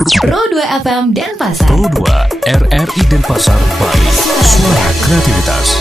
Pro 2 FM Denpasar. Pro 2 RRI Denpasar Bali. Suara kreativitas.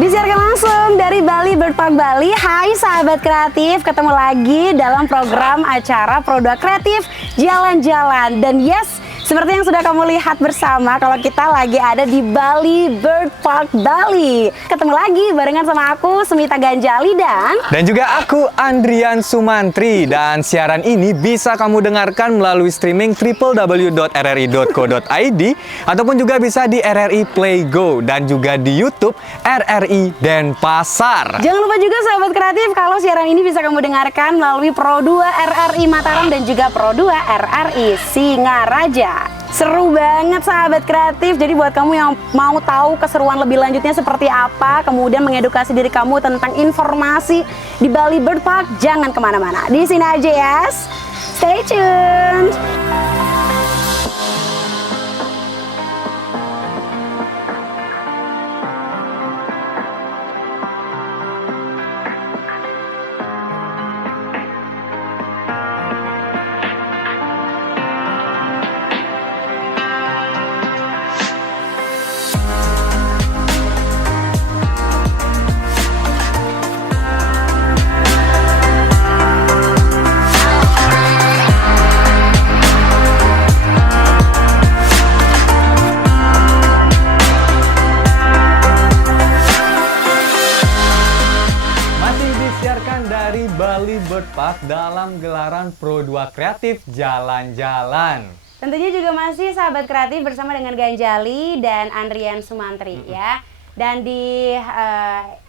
Disiarkan langsung dari Bali Bird Park Bali. Hai sahabat kreatif, ketemu lagi dalam program acara Pro 2 Kreatif Jalan-Jalan. Dan yes, seperti yang sudah kamu lihat bersama, kalau kita lagi ada di Bali Bird Park Bali. Ketemu lagi barengan sama aku, Smita Ganjali dan juga aku, Andrian Sumantri. Dan siaran ini bisa kamu dengarkan melalui streaming www.rri.co.id ataupun juga bisa di RRI Play Go dan juga di YouTube RRI Denpasar. Jangan lupa juga sahabat kreatif, kalau siaran ini bisa kamu dengarkan melalui Pro 2 RRI Mataram dan juga Pro 2 RRI Singaraja. Seru banget sahabat kreatif. Jadi buat kamu yang mau tahu keseruan lebih lanjutnya seperti apa, kemudian mengedukasi diri kamu tentang informasi di Bali Bird Park, jangan kemana-mana. Di sini aja ya. Stay tuned. Dari Bali Bird Park dalam gelaran Pro 2 Kreatif Jalan-Jalan. Tentunya juga masih sahabat kreatif bersama dengan Ganjali dan Andrian Sumantri ya. Dan di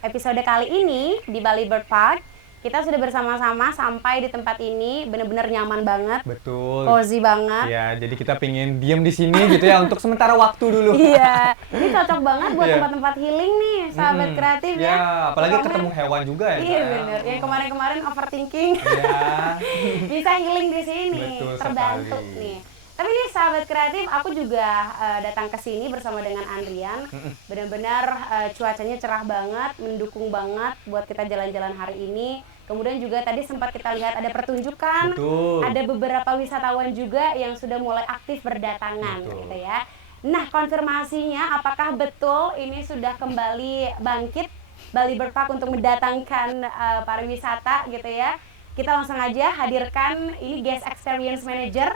episode kali ini di Bali Bird Park kita sudah bersama-sama sampai di tempat ini, benar-benar nyaman banget. Betul. Cozy banget. Ya, jadi kita pengen diem di sini gitu ya untuk sementara waktu dulu. Iya, ini cocok banget buat tempat-tempat healing nih, sahabat kreatif ya. Ya, apalagi ketemu hewan juga ya. Iya bener, yang kemarin-kemarin overthinking. Ya. Bisa healing di sini, betul terbantu sekali. nih. Tapi nih sahabat kreatif, aku juga datang ke sini bersama dengan Andrian. Benar-benar cuacanya cerah banget, mendukung banget buat kita jalan-jalan hari ini. Kemudian juga tadi sempat kita lihat ada pertunjukan, Betul. ada beberapa wisatawan juga yang sudah mulai aktif berdatangan. Betul. Gitu ya. Nah, konfirmasinya apakah betul ini sudah kembali bangkit Bali Bird Park untuk mendatangkan pariwisata gitu ya. Kita langsung aja hadirkan ini guest experience manager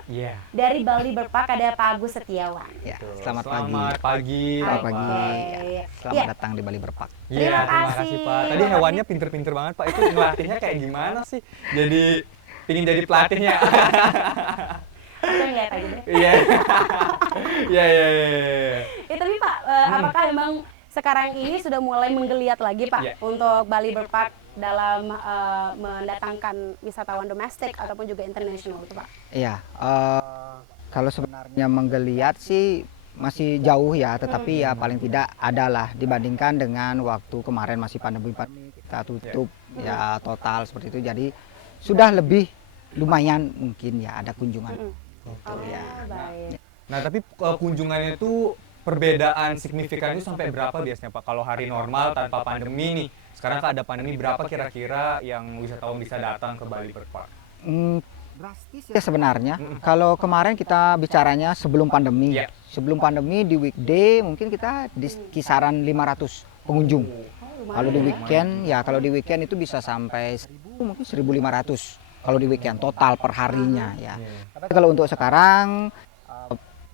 dari Bali Bird Park, ada Pak Agus Setiawan. Ya, selamat pagi. Selamat pagi. Selamat datang di Bali Bird Park. Iya, Terima terima kasih kasih. Pak. Tadi hewannya pinter-pinter banget Pak. Itu ngelatihnya kayak gimana sih? Jadi pingin jadi pelatihnya. Aku ngeliat aja deh. Iya. Iya. Ya, tapi Pak, apakah memang sekarang ini sudah mulai menggeliat lagi Pak untuk Bali Bird Park dalam mendatangkan wisatawan domestik ataupun juga internasional itu Pak? Iya, kalau sebenarnya menggeliat sih masih jauh ya, tetapi ya paling tidak adalah dibandingkan dengan waktu kemarin masih pandemi kita tutup ya total seperti itu. Jadi sudah lebih lumayan mungkin ya ada kunjungan. Baik. Nah, tapi kunjungannya itu perbedaan signifikan itu sampai berapa biasanya Pak? Kalau hari normal tanpa pandemi nih, sekarang kan ada pandemi, berapa kira-kira yang wisatawan bisa datang ke Bali Bird Park? Drastis ya sebenarnya. Kalau kemarin kita bicaranya sebelum pandemi. Sebelum pandemi di weekday mungkin kita di kisaran 500 pengunjung. Kalau di weekend itu bisa sampai 1000 mungkin 1500 kalau di weekend total per harinya ya. Tapi kalau untuk sekarang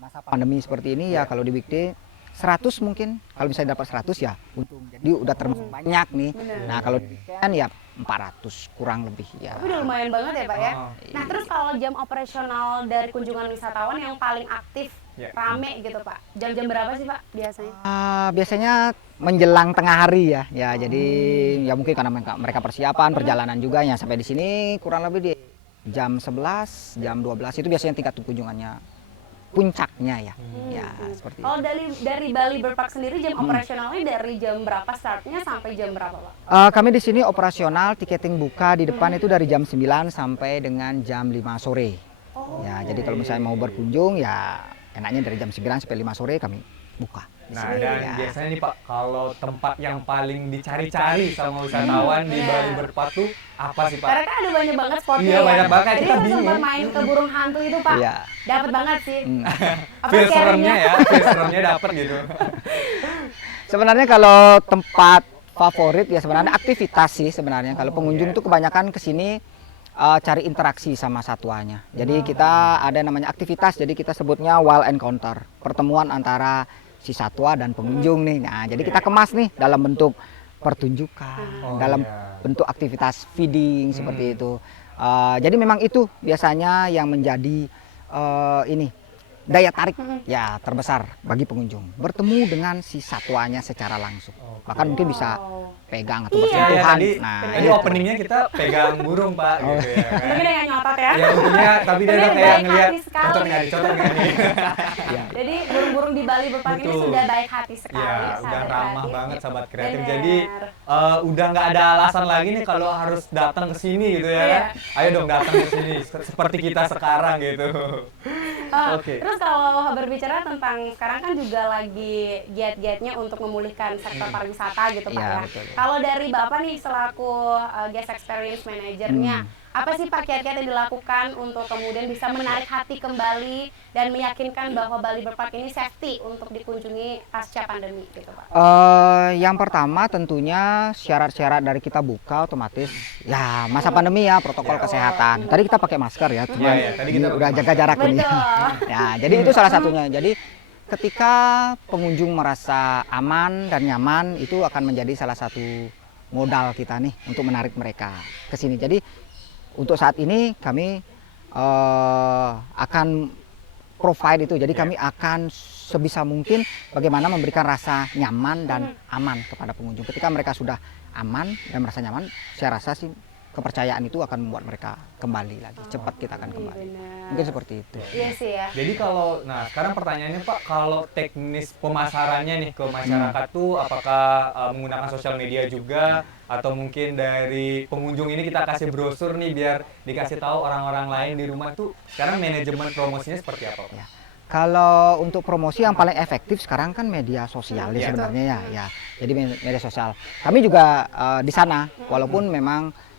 masa pandemi seperti ini ya kalau di weekday 100 mungkin, kalau misalnya dapat 100 ya untung, jadi udah termasuk banyak nih. Nah kalau di weekend ya 400 kurang lebih ya. Tapi udah lumayan banget ya Pak ya. Oh. Nah terus kalau jam operasional dari kunjungan wisatawan yang paling aktif, Ya. rame gitu Pak, jam-jam berapa sih Pak biasanya? Biasanya menjelang tengah hari ya. Ya jadi ya mungkin karena mereka persiapan perjalanan juga ya sampai di sini kurang lebih di jam 11, jam 12 itu biasanya tingkat kunjungannya puncaknya ya. Ya seperti itu. Kalau dari Bali Bird Park sendiri jam operasionalnya dari jam berapa startnya sampai jam berapa Pak? Kami di sini operasional tiketing buka di depan itu dari jam 9 sampai dengan jam 5 sore. Ya, jadi kalau misalnya mau berkunjung ya enaknya dari jam 9 sampai 5 sore kami buka. Nah, dan Ya. biasanya nih Pak, kalau tempat yang paling dicari-cari sama wisatawan di Bali Bird Park tuh apa sih Pak? Karena kan ada banyak banget spotnya. Iya, ya. banyak banget. Jadi Kita kalau bingung. sempat main ke burung hantu itu Pak, Iya. dapat banget sih. Apa Feel seremnya sharingnya? ya, feel seremnya dapet gitu. Sebenarnya kalau tempat favorit ya sebenarnya aktivitas sih sebenarnya. Kalau pengunjung itu kebanyakan ke sini cari interaksi sama satwanya. Jadi kita ada namanya aktivitas, jadi kita sebutnya wild encounter, pertemuan antara si satwa dan pengunjung nih. Nah, jadi kita kemas nih dalam bentuk pertunjukan, dalam bentuk aktivitas feeding seperti itu. Jadi memang itu biasanya yang menjadi ini daya tarik ya terbesar bagi pengunjung, bertemu dengan si satwanya secara langsung. Bahkan mungkin bisa pegang atau Iya. Ya, bersentuhan. tadi, Nah, tadi itu. openingnya kita pegang burung Pak gitu ya. kan. Mungkin yang nyotot ya. Ya untungnya tapi dia Tapi udah kayak baik ngeliat hati sekali. contoh nggak nih, contoh nggak nih. Jadi burung-burung di Bali Bird Park ini Betul. sudah baik hati sekali. Ya, udah sahabat ramah kreatif. banget sahabat kreatif. Bener. Jadi udah nggak ada alasan lagi nih kalau harus datang ke sini gitu ya. Iya. kan? Ayo dong datang ke sini seperti kita sekarang gitu. Oke. Terus kalau berbicara tentang sekarang kan juga lagi giat-giatnya untuk memulihkan sektor pariwisata gitu Pak Iya, ya. betul. Kalau dari Bapak nih selaku guest experience manajernya, apa sih Pak kiat-kiat yang dilakukan untuk kemudian bisa menarik hati kembali dan meyakinkan bahwa Bali Bird Park ini safety untuk dikunjungi pasca pandemi gitu Pak? Yang pertama tentunya syarat-syarat dari kita buka otomatis ya masa pandemi ya protokol kesehatan. Tadi kita pakai masker ya, cuma Iya, tadi kita udah pakai jaga jarak ini. Betul. Ya, jadi itu salah satunya. Jadi ketika pengunjung merasa aman dan nyaman itu akan menjadi salah satu modal kita nih untuk menarik mereka ke sini. Jadi untuk saat ini kami akan provide itu. Jadi kami akan sebisa mungkin bagaimana memberikan rasa nyaman dan aman kepada pengunjung. Ketika mereka sudah aman dan merasa nyaman, saya rasa sih kepercayaan itu akan membuat mereka kembali lagi. Cepat kita akan kembali. Benar. Mungkin seperti itu. Iya sih ya. Jadi kalau, nah sekarang pertanyaannya Pak, kalau teknis pemasarannya nih ke masyarakat tuh apakah menggunakan sosial media juga atau mungkin dari pengunjung ini kita kasih brosur nih biar dikasih tahu orang-orang lain di rumah tuh sekarang manajemen promosinya seperti apa Pak? Ya. Kalau untuk promosi yang paling efektif sekarang kan media sosial ya Iya. sebenarnya ya. Jadi media sosial. Kami juga di sana walaupun memang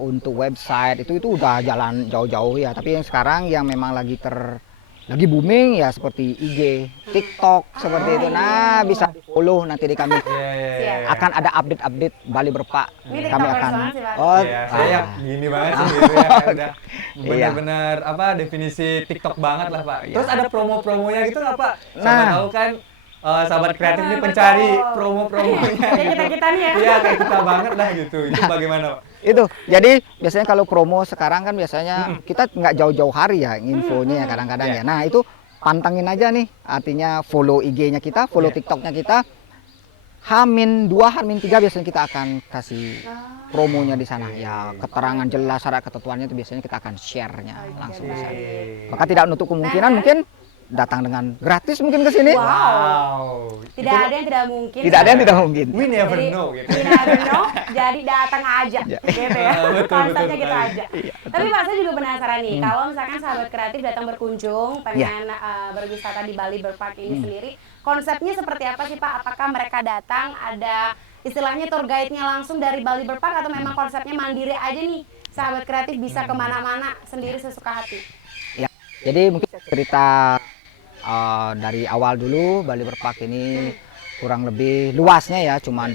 untuk website itu udah jalan jauh-jauh ya. Tapi yang sekarang yang memang lagi booming ya seperti IG, TikTok seperti itu. Nah, bisa di-follow nanti di kami. Iya. Akan ada update-update Bali Bird Park. Ini Kami TikTokers akan banget sih, Pak. Iya, saya gini banget sih gitu ya. Udah Iya. benar-benar apa definisi TikTok banget lah Pak. Terus ada promo-promonya gitu nggak Pak? Sama Nah. tahu kan sahabat kreatif ini pencari promo-promonya. Kayak kita-kita nih ya. Iya kayak kita banget lah gitu. Itu bagaimana Pak? Itu jadi biasanya kalau promo sekarang kan biasanya kita nggak jauh-jauh hari ya infonya ya kadang-kadang ya. Nah itu pantengin aja nih, artinya follow IG-nya kita, follow TikTok-nya kita. H-2, H-3 biasanya kita akan kasih promonya di sana. Ya keterangan jelas syarat ketentuannya itu biasanya kita akan share-nya langsung di sana. Maka tidak menutup kemungkinan mungkin datang dengan gratis mungkin ke sini. Wow. Tidak ada yang tidak mungkin. Tidak ada yang tidak mungkin. We never Jadi, know gitu. we never know, jadi datang aja gitu ya. Betul, Konsepnya betul gitu sekali. aja. Tapi Pak saya juga penasaran nih, kalau misalkan sahabat kreatif datang berkunjung, pengen berwisata di Bali Bird Park ini sendiri, konsepnya seperti apa sih Pak? Apakah mereka datang ada istilahnya tour guide-nya langsung dari Bali Bird Park atau memang konsepnya mandiri aja nih? Sahabat kreatif bisa kemana-mana sendiri sesuka hati. Ya, jadi mungkin saya cerita dari awal dulu. Bali Bird Park ini kurang lebih luasnya ya cuma 2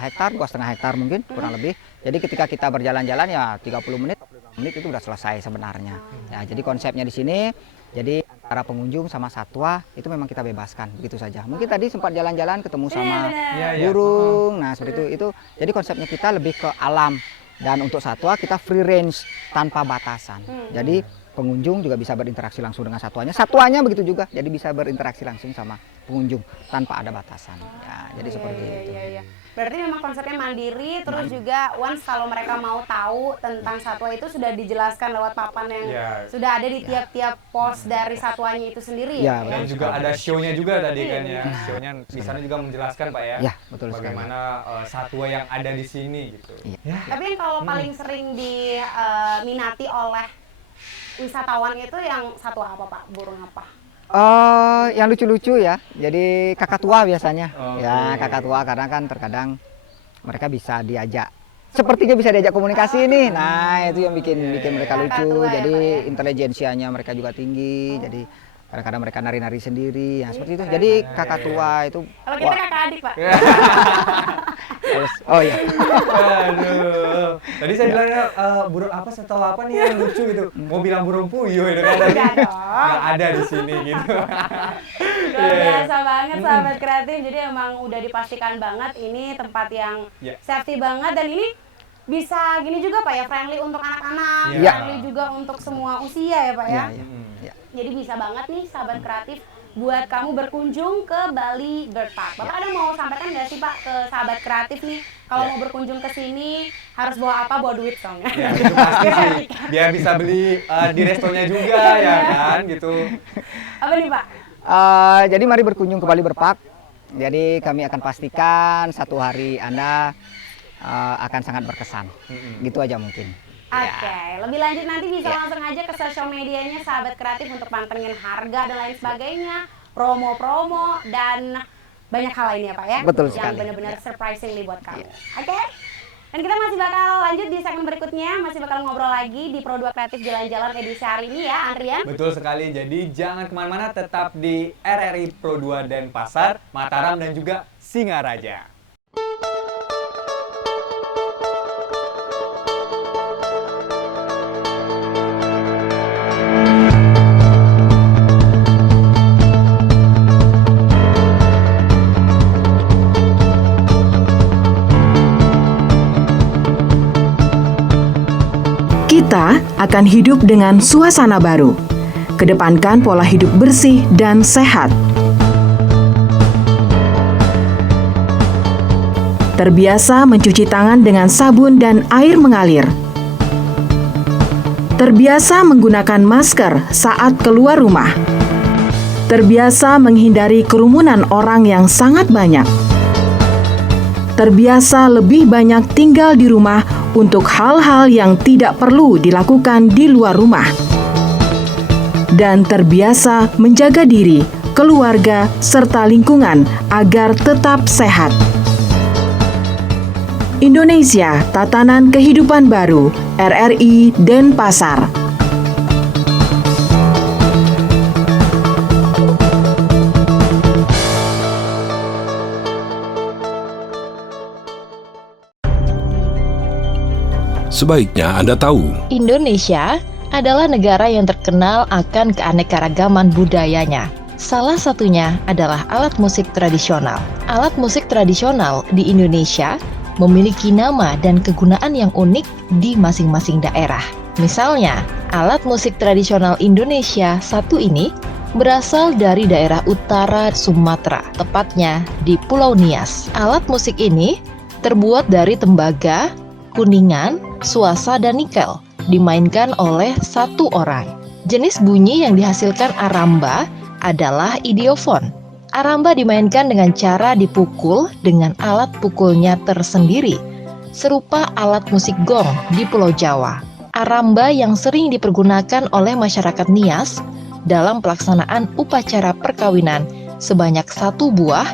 hektar, 2,5 hektar mungkin kurang lebih. Jadi ketika kita berjalan-jalan ya 30 menit, 45 menit itu udah selesai sebenarnya. Ya, jadi konsepnya di sini jadi antara pengunjung sama satwa itu memang kita bebaskan begitu saja. Mungkin tadi sempat jalan-jalan ketemu sama Iya, iya. burung. Nah, seperti itu. Jadi konsepnya kita lebih ke alam. Dan untuk satwa kita free range tanpa batasan. Jadi pengunjung juga bisa berinteraksi langsung dengan satwanya. Satwanya begitu juga, jadi bisa berinteraksi langsung sama pengunjung tanpa ada batasan. Ya, jadi seperti itu. Iya. Berarti memang konsepnya mandiri, terus juga once kalau mereka mau tahu tentang satwa itu sudah dijelaskan lewat papan yang sudah ada di tiap-tiap pos dari satwanya itu sendiri ya. Dan juga ada show-nya juga tadi kan ya. Show-nya di sana juga menjelaskan Pak ya. Ya, betul sekali. Bagaimana satwa yang ada di sini gitu. Ya. Tapi yang kalau paling sering diminati oleh wisatawan itu yang satwa apa Pak? Burung apa? Yang lucu-lucu ya. Jadi kakatua biasanya. Kakatua karena kan terkadang mereka bisa diajak. Sepertinya bisa diajak komunikasi nih. Nah, itu yang bikin mereka lucu. Jadi intelijensianya mereka juga tinggi. Jadi kadang-kadang mereka nari-nari sendiri. Ya, seperti itu. Jadi kakatua itu. Kalau kita kakak adik Pak. Oh iya. Aduh. Tadi saya bilangnya burung apa atau apa nih yang lucu gitu. Mau bilang burung puyuh itu kan tadi. Nggak ada di sini gitu. Luar biasa banget sahabat kreatif. Jadi emang udah dipastikan banget ini tempat yang safety banget dan ini bisa gini juga Pak ya, friendly untuk anak-anak, friendly juga untuk semua usia ya Pak ya. Jadi bisa banget nih sahabat kreatif buat kamu berkunjung ke Bali Bird Park. Bapak ada mau sampaikan nggak sih Pak ke sahabat kreatif nih, kalau mau berkunjung ke sini harus bawa apa? Bawa duit soalnya. Ya itu pasti sih. Biar bisa beli di restonya juga ya kan gitu. Apa nih Pak? Jadi mari berkunjung ke Bali Bird Park. Jadi kami akan pastikan satu hari Anda akan sangat berkesan. Gitu aja mungkin. Oke, lebih lanjut nanti bisa langsung aja ke sosial medianya sahabat kreatif untuk pantengin harga dan lain sebagainya, promo-promo dan banyak hal lainnya Pak ya. Betul yang sekali. benar-benar surprisingly buat kamu. Oke? Dan kita masih bakal lanjut di segmen berikutnya, masih bakal ngobrol lagi di Pro 2 Kreatif Jalan-Jalan edisi hari ini ya, Andrian. Betul sekali, jadi jangan kemana-mana, tetap di RRI Pro 2 Denpasar, Mataram dan juga Singaraja. Kita akan hidup dengan suasana baru. Kedepankan pola hidup bersih dan sehat. Terbiasa mencuci tangan dengan sabun dan air mengalir. Terbiasa menggunakan masker saat keluar rumah. Terbiasa menghindari kerumunan orang yang sangat banyak. Terbiasa lebih banyak tinggal di rumah untuk hal-hal yang tidak perlu dilakukan di luar rumah. Dan terbiasa menjaga diri, keluarga, serta lingkungan agar tetap sehat. Indonesia, Tatanan Kehidupan Baru, RRI Denpasar. Sebaiknya Anda tahu, Indonesia adalah negara yang terkenal akan keanekaragaman budayanya. Salah satunya adalah alat musik tradisional. Alat musik tradisional di Indonesia memiliki nama dan kegunaan yang unik di masing-masing daerah. Misalnya, alat musik tradisional Indonesia satu ini berasal dari daerah utara Sumatera, tepatnya di Pulau Nias. Alat musik ini terbuat dari tembaga, kuningan, suasa, dan nikel, dimainkan oleh satu orang. Jenis bunyi yang dihasilkan aramba adalah idiofon. Aramba dimainkan dengan cara dipukul dengan alat pukulnya tersendiri, serupa alat musik gong di Pulau Jawa. Aramba yang sering dipergunakan oleh masyarakat Nias dalam pelaksanaan upacara perkawinan sebanyak 1 buah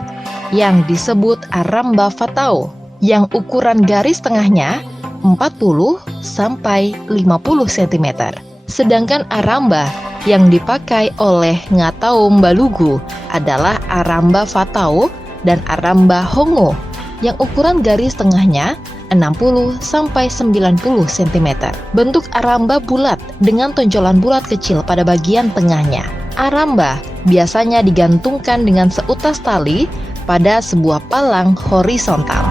yang disebut aramba fatao, yang ukuran garis tengahnya 40 sampai 50 cm. Sedangkan aramba yang dipakai oleh Ngataum Balugu adalah aramba fatao dan aramba hongo yang ukuran garis tengahnya 60 sampai 90 cm. Bentuk aramba bulat dengan tonjolan bulat kecil pada bagian tengahnya. Aramba biasanya digantungkan dengan seutas tali pada sebuah palang horizontal.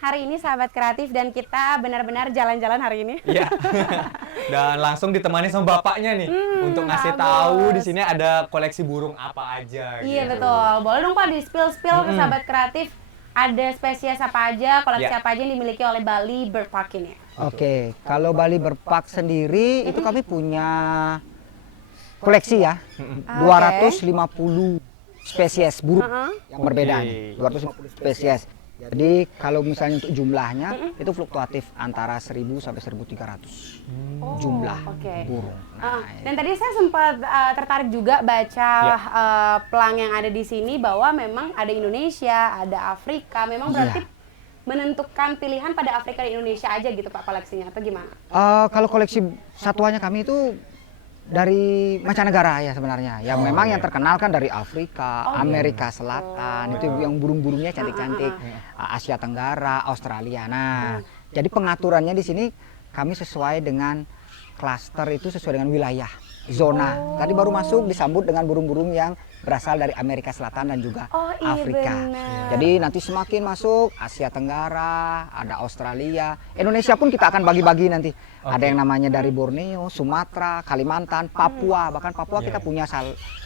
hari ini sahabat kreatif dan kita benar-benar jalan-jalan hari ini. Iya. Dan langsung ditemani sama bapaknya nih untuk ngasih tahu di sini ada koleksi burung apa aja. Iya gitu. betul. Boleh dong Pak di spill ke sahabat kreatif. Ada spesies apa aja, koleksi Ya. apa aja yang dimiliki oleh Bali Bird Park ini? Oke, kalau Bali Bird Park sendiri itu kami punya koleksi ya. 250 spesies burung yang berbeda nih. 250 spesies. Jadi kalau misalnya untuk jumlahnya itu fluktuatif antara 1000 sampai 1300 jumlah oke. burung. Dan tadi saya sempat tertarik juga baca pelang yang ada di sini bahwa memang ada Indonesia, ada Afrika. Memang berarti menentukan pilihan pada Afrika dan Indonesia aja gitu Pak koleksinya atau gimana? Kalau koleksi satuannya kami itu dari mancanegara ya sebenarnya. Yang memang yang terkenal kan dari Afrika, Amerika Selatan, itu yang burung-burungnya cantik-cantik, Asia Tenggara, Australia. Nah, jadi pengaturannya di sini kami sesuai dengan klaster itu sesuai dengan wilayah, zona. Tadi baru masuk disambut dengan burung-burung yang berasal dari Amerika Selatan dan juga Afrika. benar. Jadi nanti semakin masuk Asia Tenggara, ada Australia, Indonesia pun kita akan bagi-bagi nanti. Ada yang namanya dari Borneo, Sumatera, Kalimantan, Papua, bahkan Papua kita punya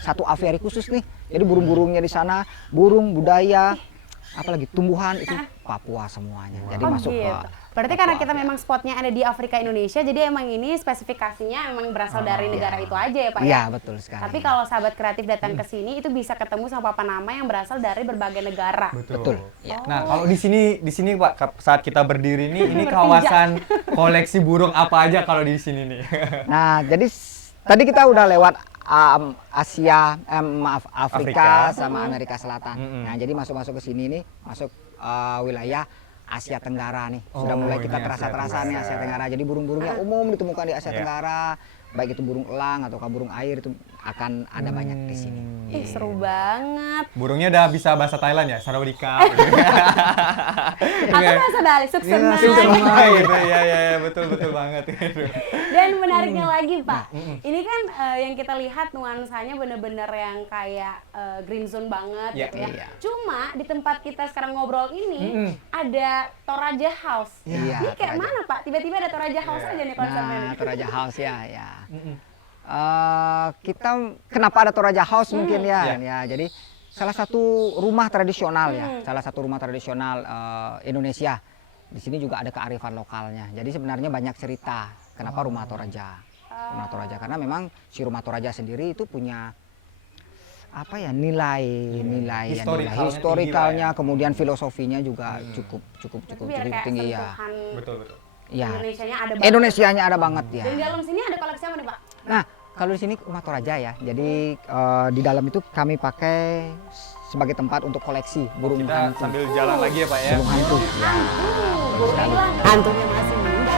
satu aviary khusus nih. Jadi burung-burungnya di sana, burung budaya, apalagi tumbuhan itu Papua semuanya. Jadi masuk ke Berarti karena kita memang spotnya ada di Afrika Indonesia, jadi emang ini spesifikasinya emang berasal dari negara itu aja ya Pak ya? Iya, betul sekali. Tapi kalau sahabat kreatif datang ke sini itu bisa ketemu sama papan nama yang berasal dari berbagai negara. Betul. Ya. Nah, kalau di sini Pak saat kita berdiri nih ini kawasan koleksi burung apa aja kalau di sini nih? Nah, jadi tadi kita udah lewat Afrika sama Amerika Selatan. Nah, jadi masuk ke sini nih, masuk wilayah Asia Tenggara nih. Sudah mulai kita terasa nih Asia Tenggara. Jadi burung-burung yang umum ditemukan di Asia Tenggara, baik itu burung elang atau burung air itu akan ada banyak di sini. Ih, seru banget. Burungnya udah bisa bahasa Thailand ya, Sarawika. Atau bahasa Bali, Suksema. gitu. Ya, betul banget. Dan menariknya lagi Pak, ini kan yang kita lihat nuansanya bener-bener yang kayak green zone banget gitu ya. Iya. Cuma di tempat kita sekarang ngobrol ini ada Toraja House. Iya, Ini kayak Toraja. mana Pak? Tiba-tiba ada Toraja House aja nih konsepnya. Nah, Toraja House ya. Kita kenapa ada Toraja House mungkin ya. Jadi salah satu rumah tradisional ya, salah satu rumah tradisional Indonesia. Di sini juga ada kearifan lokalnya. Jadi sebenarnya banyak cerita kenapa rumah Toraja. Rumah Toraja karena memang si rumah Toraja sendiri itu punya apa ya nilai historikalnya, kemudian filosofinya juga cukup Biar kayak tinggi ya. sentuhan Betul. Ya. Indonesianya ada banget. Indonesianya ada banget ya. Dan di dalam sini ada koleksi apa nih Pak? Nah, kalau di sini rumah Toraja ya. Jadi di dalam itu kami pakai sebagai tempat untuk koleksi burung Kita hantu. sambil jalan lagi ya Pak ya. Burung hantu. Ya. Burung hilang. Hantunya masih meninggal.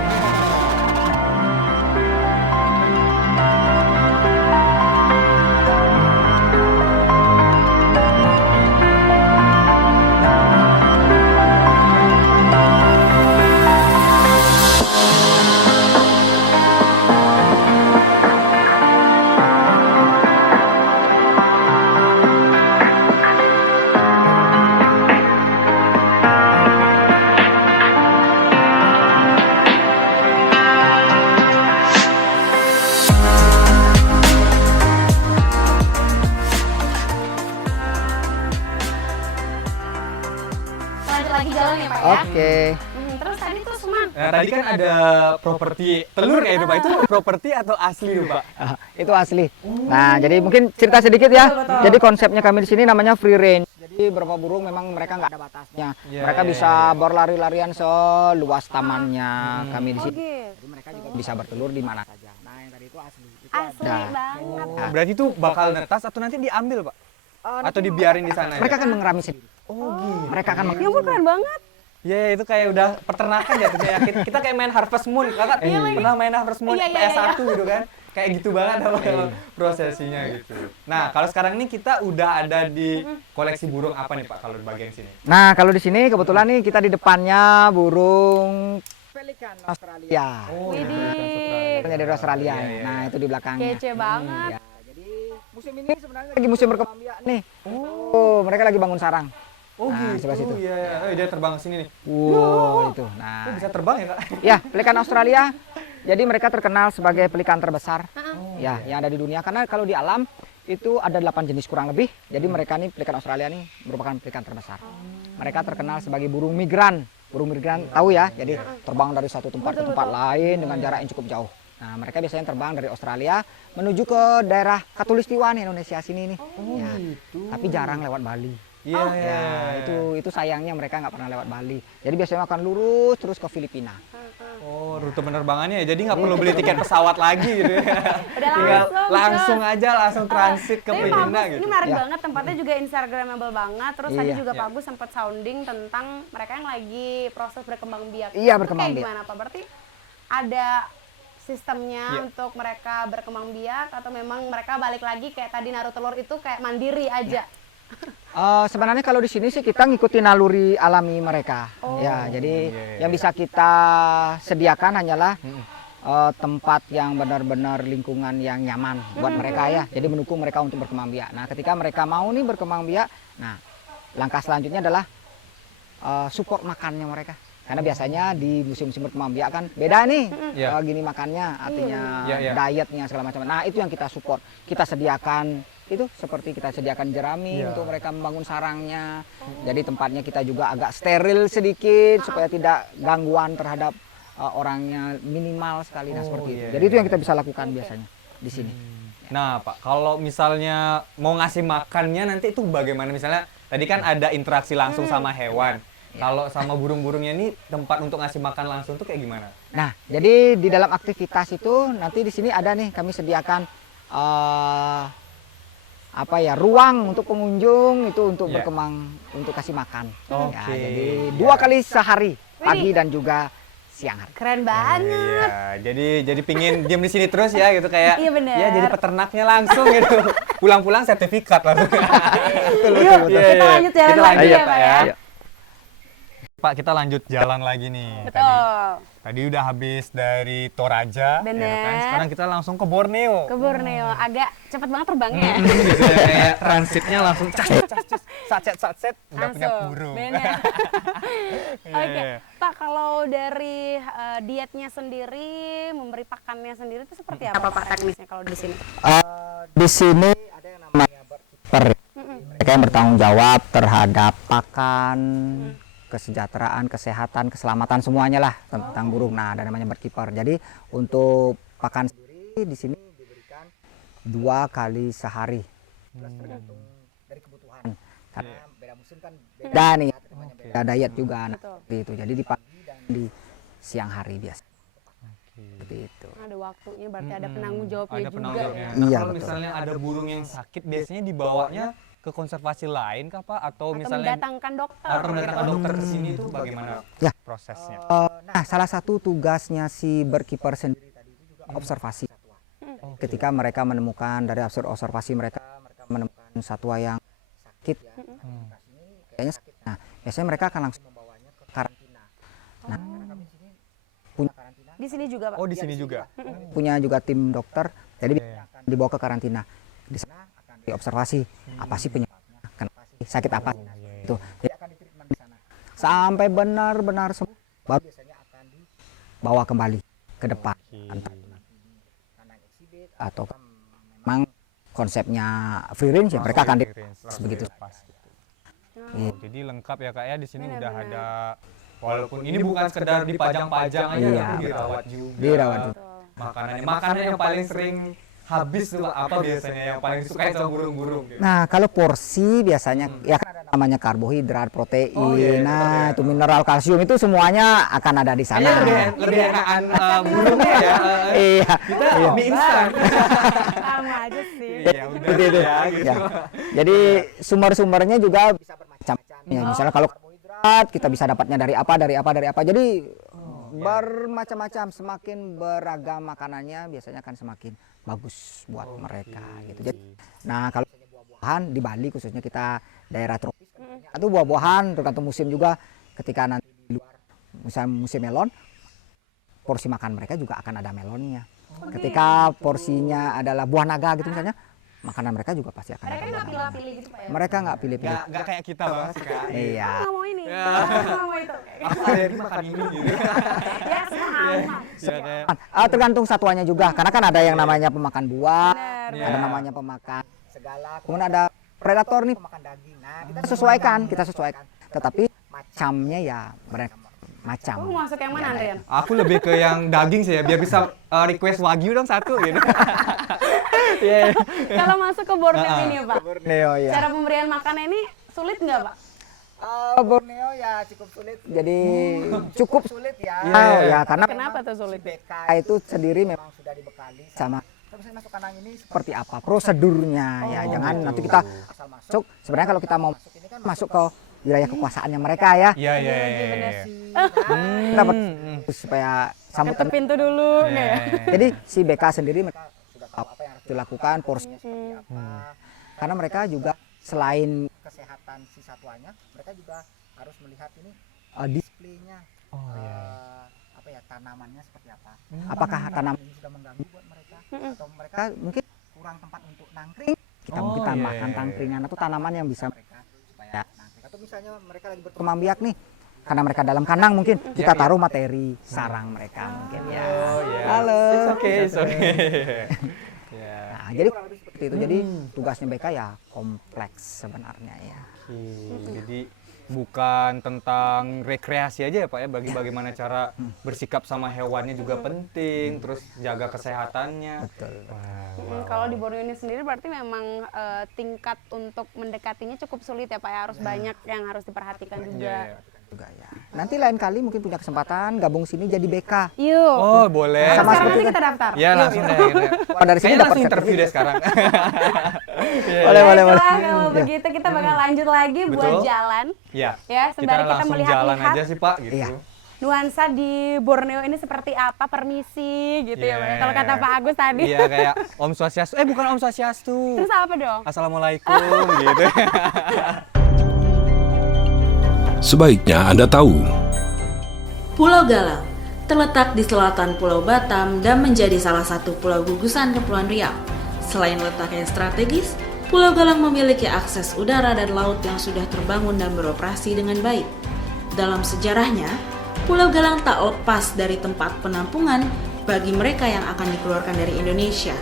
Lanjut lagi jalan ya Pak ya? Oke. Terus tadi tuh Suman. Nah, tadi kan ada properti telur kayak itu Pak. Itu properti atau asli tuh Pak? Itu asli. Nah, jadi mungkin cerita sedikit ya. Jadi konsepnya kami di sini namanya free range. Jadi beberapa burung memang mereka nggak ada batasnya. Mereka bisa berlari-larian seluas tamannya kami di sini. Jadi mereka juga bisa bertelur di mana saja. Nah, yang tadi itu asli. Itu Asli ada. banget. Berarti itu bakal netas atau nanti diambil Pak? Atau dibiarin di sana? Mereka akan mengerami sendiri. Oh gitu. Mereka akan Ya ampun keren banget. Ya itu kayak udah peternakan ya kita kayak main Harvest Moon. Kakak pernah main Harvest Moon Iya, PS1 gitu kan? Kayak gitu banget apa prosesinya gitu. Nah, kalau sekarang ini kita udah ada di koleksi burung apa nih Pak kalau di bagian sini? Nah, kalau di sini kebetulan nih kita di depannya burung pelikan Australia. Oh, Widih. Dari Australia. Iya, iya. Nah, itu di belakangnya. Kece banget. Ya, jadi musim ini sebenarnya lagi musim berkembang biak nih. Oh, mereka lagi bangun sarang. Oh Nah, gitu. sebelah situ. Iya, iya. Dia terbang ke sini nih. Wow, itu. Oh, Nah, bisa terbang ya, Kak? ya pelikan Australia. Jadi mereka terkenal sebagai pelikan terbesar ya yang ada di dunia. Karena kalau di alam itu ada 8 jenis kurang lebih. Jadi mereka nih pelikan Australia nih merupakan pelikan terbesar. Mereka terkenal sebagai burung migran. Burung migran tahu ya. Jadi terbang dari satu tempat ke tempat lain dengan jarak yang cukup jauh. Nah, mereka biasanya terbang dari Australia menuju ke daerah Katulistiwa nih Indonesia sini nih. Ya, tapi jarang lewat Bali. Iya, iya. Ya, itu sayangnya mereka nggak pernah lewat Bali. Jadi biasanya akan lurus terus ke Filipina. Oh, rute penerbangannya ya. Jadi nggak perlu beli tiket pesawat lagi gitu ya. Udah Tinggal langsung aja langsung transit ke Tapi Filipina bagus, gitu. ini menarik Ya. banget, tempatnya juga instagramable banget. Terus tadi Iya. juga Iya. Pak Agus sempat sounding tentang mereka yang lagi proses berkembang biak. Iya, Itu berkembang kayak biak. gimana Pak? Berarti ada sistemnya Iya. untuk mereka berkembang biak atau memang mereka balik lagi kayak tadi naruh telur itu kayak mandiri aja? Sebenarnya kalau di sini sih kita ngikuti naluri alami mereka. Ya, jadi yang bisa kita sediakan hanyalah tempat yang benar-benar lingkungan yang nyaman buat mereka ya. Jadi mendukung mereka untuk berkembang biak. Nah, ketika mereka mau nih berkembang biak, nah langkah selanjutnya adalah support makannya mereka. Karena biasanya di musim-musim berkembang biak kan beda nih Iya. gini makannya, artinya Iya, iya. dietnya segala macam. Nah, itu yang kita support. Kita sediakan itu seperti kita sediakan jerami Iya. untuk mereka membangun sarangnya. Jadi tempatnya kita juga agak steril sedikit supaya tidak gangguan terhadap orangnya minimal sekali. Nah, seperti itu. iya, Jadi itu yang kita bisa lakukan biasanya di sini. Nah, Pak, kalau misalnya mau ngasih makannya nanti itu bagaimana? Misalnya tadi kan ada interaksi langsung sama hewan. Kalau sama burung-burungnya ini tempat untuk ngasih makan langsung tuh kayak gimana? Nah, jadi di dalam aktivitas itu nanti di sini ada nih kami sediakan ruang untuk pengunjung itu untuk Iya. berkembang untuk kasih makan. Oke. Ya, jadi 2 kali sehari, pagi dan juga siang hari. Keren banget. Iya, jadi pingin diam di sini terus ya gitu kayak. Iya, bener. Ya jadi peternaknya langsung gitu. Pulang-pulang sertifikat langsung. Betul, Yuk, betul, betul. kita lanjut jalan Kita lagi lanjut, ya Pak ya. Ayo. Pak, kita lanjut jalan lagi nih. Betul. Tadi udah habis dari Toraja, Bener. ya kan? Sekarang kita langsung ke Borneo. Ke Borneo, agak cepet banget terbangnya. Gitu ya, kayak transitnya langsung sacet udah punya Langsung, burung. bener. Iya, Oke, iya. Pak, kalau dari dietnya sendiri, memberi pakannya sendiri itu seperti apa Pak teknisnya kalau di sini? Di sini ada yang namanya bird. Mereka yang bertanggung jawab terhadap pakan, kesejahteraan, kesehatan, keselamatan semuanya lah tentang burung. Nah, ada namanya bird. Jadi untuk pakan sendiri di sini diberikan 2 kali sehari. Tergantung dari kebutuhan. Karena beda musim kan beda nih, beda diet juga. Nah, seperti itu. Jadi di pagi dan di siang hari biasa. Seperti itu. Ada waktunya, berarti ada penanggung jawabnya Ada juga. penanggung jawabnya. ya. Nah, Iya, kalau betul. misalnya ada burung yang sakit, biasanya dibawanya ke konservasi lain kah Pak? Atau Atau misalnya mendatangkan dokter. atau mendatangkan dokter ke sini itu bagaimana Ya. prosesnya? Nah, salah satu tugasnya si bird sendiri tadi itu juga observasi. Ketika mereka menemukan dari hasil observasi mereka menemukan satwa yang sakit, ya, kayaknya sakit. Nah, biasanya mereka akan langsung membawanya ke karantina. Nah, kami di sini punya karantina, Di sini juga Pak. Oh, di sini juga. punya juga tim dokter, jadi biasanya akan dibawa ke karantina. Di sana akan diobservasi apa sih penyebabnya, kenapa sih sakit apa, itu. Jadi akan ditreatment di sana sampai benar-benar sembuh, baru biasanya akan dibawa kembali ke depan. Entah itu nanti di kandang exhibit atau memang konsepnya free range ya mereka akan begitu. Oh, jadi lengkap ya Kak ya, di sini udah ada, walaupun ini bukan sekedar dipajang-pajang aja, Iya, tapi betul. dirawat juga. Dirawat juga. Makanan yang paling sering habis tuh apa biasanya yang paling disukai sama burung-burung? Gitu? Nah, kalau porsi biasanya ya kan ada namanya karbohidrat, protein, Oh, iya, nah tetap ya. itu mineral, kalsium itu semuanya akan ada di sana. Kayaknya lebih enakan burungnya ya. Iya. Kita mie instan. Sama aja sih. Ya udah Seperti itu. ya gitu. Ya. Jadi sumber-sumbernya juga bisa bermacam-macam. Ya, misalnya kalau karbohidrat kita bisa dapatnya dari apa. Jadi bermacam-macam, semakin beragam makanannya biasanya akan semakin bagus buat mereka gitu. Jadi, nah kalau buah-buahan di Bali khususnya kita daerah tropis atau buah-buahan tergantung musim juga, ketika nanti di luar misalnya musim melon, porsi makan mereka juga akan ada melonnya. Ketika porsinya adalah buah naga gitu misalnya, makanan mereka juga pasti akan Mereka ada nggak buah pilih-pilih gitu Pak ya? mereka nggak pilih-pilih. Nggak kayak kita banget sih Kak. Iya. Aku nggak mau ini, Ya. aku nggak mau itu. Aku alergi makan ini gitu. Ya semua aman. Ya kayak Tergantung satuannya juga, karena kan ada yang namanya pemakan buah, Bener. Iya. ada namanya pemakan segala, kemudian ada predator nih pemakan daging. Nah, kita sesuaikan. Tetapi macamnya ya mereka macam. Kamu masuk yang mana Andrian? aku lebih ke yang daging sih ya, biar bisa request wagyu dong satu gitu. Iya. Kalau masuk ke Borneo ini Pak, Borneo ya. cara pemberian makannya ini sulit nggak Pak? Borneo ya cukup sulit. Jadi cukup sulit ya. Iya. Ya karena Kenapa tuh sulit? BK itu sendiri memang sudah dibekali sama terus masuk kandang ini seperti apa prosedurnya ya. Jangan gitu. nanti kita asal masuk. Sebenarnya kalau kita mau masuk ini kan masuk ke wilayah kekuasaannya mereka ya. Iya iya. Kita supaya sambutan. Ketuk pintu dulu Iya. nggak ya? Jadi si BK sendiri mereka sudah tahu apa yang harus dilakukan, porsinya seperti apa. Karena mereka juga selain kesehatan si satwanya, mereka juga harus melihat ini displaynya. Apa ya tanamannya seperti apa? Apakah tanaman ini sudah mengganggu buat mereka atau mereka mungkin kurang tempat untuk nangkring? Kita mungkin tambahkan tangkringan atau tanaman yang bisa mereka supaya nangkring. Atau misalnya mereka lagi berkembang biak nih, karena mereka dalam kandang mungkin kita taruh materi sarang mereka mungkin ya. Halo. It's okay, it's okay. Ya. Nah, jadi kurang lebih seperti itu. Jadi tugasnya BK ya kompleks sebenarnya ya. Jadi bukan tentang rekreasi aja ya Pak ya, bagaimana cara bersikap sama hewannya juga penting, terus jaga kesehatannya. Betul. Kalau di Borneo ini sendiri berarti memang tingkat untuk mendekatinya cukup sulit ya Pak ya, harus banyak yang harus diperhatikan juga. Juga ya. Nanti lain kali mungkin punya kesempatan gabung sini jadi BK. Yuk. Oh boleh. Sama Sekarang nanti seperti kita daftar. Ya Yuk, langsung yuk. deh. Gitu. Oh, dari sini Kayaknya dapat langsung interview deh sertifikat. sekarang. Boleh. Baiklah, kalau begitu kita bakal lanjut lagi buat Betul. jalan. Ya. Ya, sembari kita langsung melihat-lihat. jalan aja sih Pak gitu. Iya. Nuansa di Borneo ini seperti apa? Permisi gitu ya Pak ya. Kalau kata Pak Agus tadi. Iya kayak Om Swastiastu. Bukan Om Swastiastu. Terus apa dong? Assalamualaikum gitu. Sebaiknya Anda tahu. Pulau Galang terletak di selatan Pulau Batam dan menjadi salah satu pulau gugusan Kepulauan Riau. Selain letaknya strategis, Pulau Galang memiliki akses udara dan laut yang sudah terbangun dan beroperasi dengan baik. Dalam sejarahnya, Pulau Galang tak lepas dari tempat penampungan bagi mereka yang akan dikeluarkan dari Indonesia.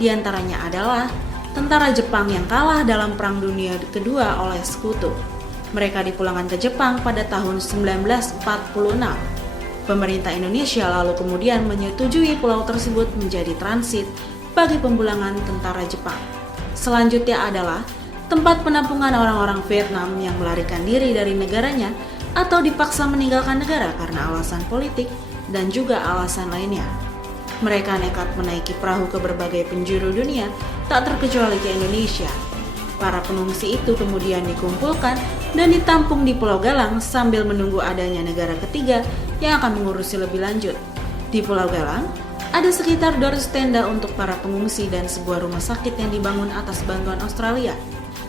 Di antaranya adalah tentara Jepang yang kalah dalam Perang Dunia Kedua oleh Sekutu. Mereka dipulangkan ke Jepang pada tahun 1946. Pemerintah Indonesia lalu kemudian menyetujui pulau tersebut menjadi transit bagi pemulangan tentara Jepang. Selanjutnya adalah tempat penampungan orang-orang Vietnam yang melarikan diri dari negaranya atau dipaksa meninggalkan negara karena alasan politik dan juga alasan lainnya. Mereka nekat menaiki perahu ke berbagai penjuru dunia, tak terkecuali ke Indonesia. Para pengungsi itu kemudian dikumpulkan dan ditampung di Pulau Galang sambil menunggu adanya negara ketiga yang akan mengurusi lebih lanjut. Di Pulau Galang, ada sekitar 200 tenda untuk para pengungsi dan sebuah rumah sakit yang dibangun atas bantuan Australia.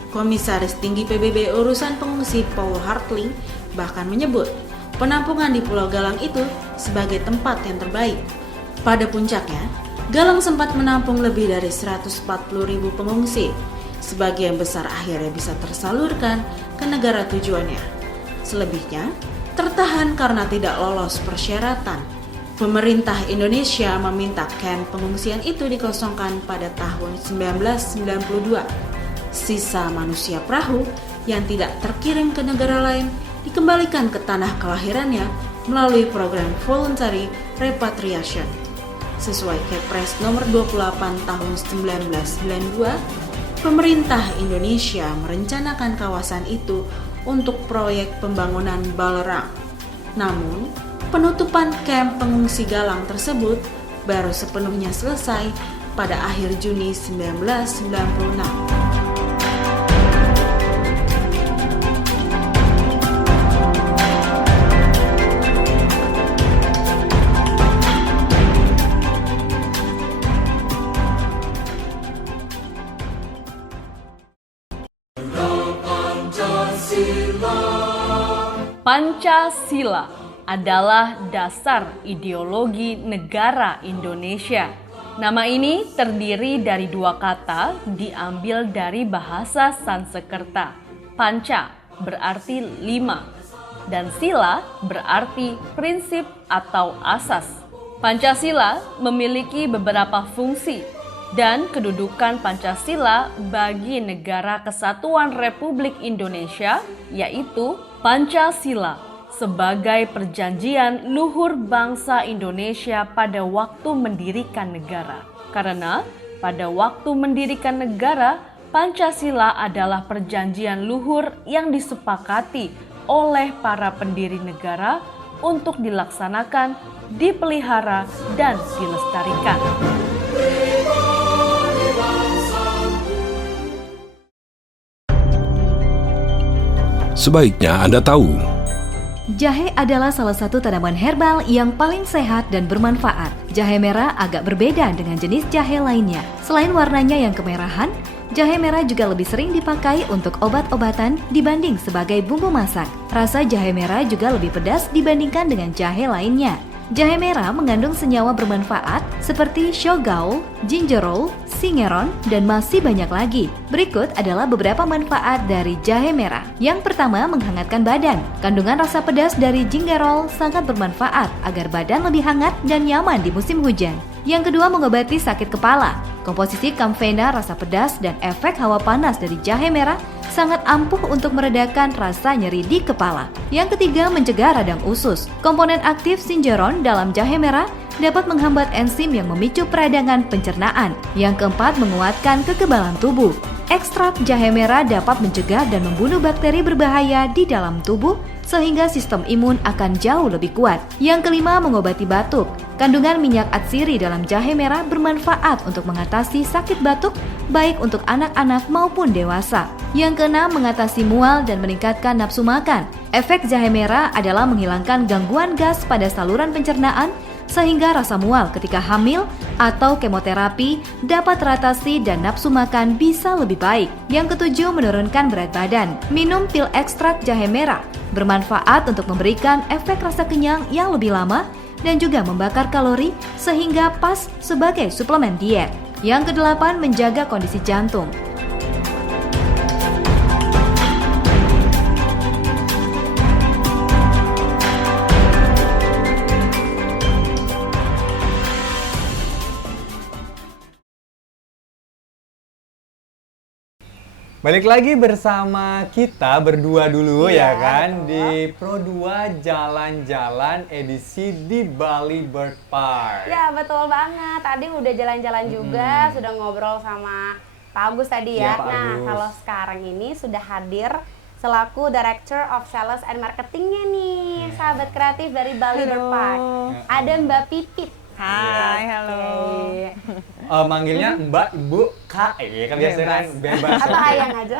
Komisaris Tinggi PBB Urusan Pengungsi Paul Hartling bahkan menyebut penampungan di Pulau Galang itu sebagai tempat yang terbaik. Pada puncaknya, Galang sempat menampung lebih dari 140.000 pengungsi. Sebagian besar akhirnya bisa tersalurkan ke negara tujuannya. Selebihnya, tertahan karena tidak lolos persyaratan. Pemerintah Indonesia meminta kamp pengungsian itu dikosongkan pada tahun 1992. Sisa manusia perahu yang tidak terkirim ke negara lain dikembalikan ke tanah kelahirannya melalui program voluntary repatriation. Sesuai Kepres nomor 28 tahun 1992, pemerintah Indonesia merencanakan kawasan itu untuk proyek pembangunan Balerang. Namun, penutupan kamp pengungsi Galang tersebut baru sepenuhnya selesai pada akhir Juni 1996. Pancasila adalah dasar ideologi negara Indonesia. Nama ini terdiri dari dua kata diambil dari bahasa Sanskerta. Panca berarti 5 dan sila berarti prinsip atau asas. Pancasila memiliki beberapa fungsi dan kedudukan Pancasila bagi Negara Kesatuan Republik Indonesia, yaitu Pancasila sebagai perjanjian luhur bangsa Indonesia pada waktu mendirikan negara. Karena pada waktu mendirikan negara, Pancasila adalah perjanjian luhur yang disepakati oleh para pendiri negara untuk dilaksanakan, dipelihara, dan dilestarikan. Sebaiknya Anda tahu, jahe adalah salah satu tanaman herbal yang paling sehat dan bermanfaat. Jahe merah agak berbeda dengan jenis jahe lainnya. Selain warnanya yang kemerahan, jahe merah juga lebih sering dipakai untuk obat-obatan dibanding sebagai bumbu masak. Rasa jahe merah juga lebih pedas dibandingkan dengan jahe lainnya. Jahe merah mengandung senyawa bermanfaat seperti shogaol, gingerol, singeron, dan masih banyak lagi. Berikut adalah beberapa manfaat dari jahe merah. Yang pertama, menghangatkan badan. Kandungan rasa pedas dari gingerol sangat bermanfaat agar badan lebih hangat dan nyaman di musim hujan. Yang kedua, mengobati sakit kepala. Komposisi kamfena rasa pedas dan efek hawa panas dari jahe merah sangat ampuh untuk meredakan rasa nyeri di kepala. Yang ketiga, mencegah radang usus. Komponen aktif sinjeron dalam jahe merah dapat menghambat enzim yang memicu peradangan pencernaan. Yang keempat, menguatkan kekebalan tubuh. Ekstrak jahe merah dapat mencegah dan membunuh bakteri berbahaya di dalam tubuh sehingga sistem imun akan jauh lebih kuat. Yang kelima, mengobati batuk. Kandungan minyak atsiri dalam jahe merah bermanfaat untuk mengatasi sakit batuk baik untuk anak-anak maupun dewasa. Yang keenam, mengatasi mual dan meningkatkan nafsu makan. Efek jahe merah adalah menghilangkan gangguan gas pada saluran pencernaan sehingga rasa mual ketika hamil atau kemoterapi dapat teratasi dan nafsu makan bisa lebih baik. Yang ketujuh, menurunkan berat badan. Minum pil ekstrak jahe merah bermanfaat untuk memberikan efek rasa kenyang yang lebih lama dan juga membakar kalori sehingga pas sebagai suplemen diet. Yang kedelapan, menjaga kondisi jantung. Balik lagi bersama kita berdua dulu ya kan di Pro2 Jalan-Jalan edisi di Bali Bird Park. Ya betul banget, tadi udah jalan-jalan juga, sudah ngobrol sama Pak Agus tadi ya. Iya, Pak Nah Agus. kalau sekarang ini sudah hadir selaku Director of Sales and Marketingnya nih, sahabat kreatif dari Bali Bird Park. Ada Mbak Pipit. Hai, halo. Manggilnya Mbak, Ibu, Kak, kan biasanya kan bebas. Atau Ayang aja.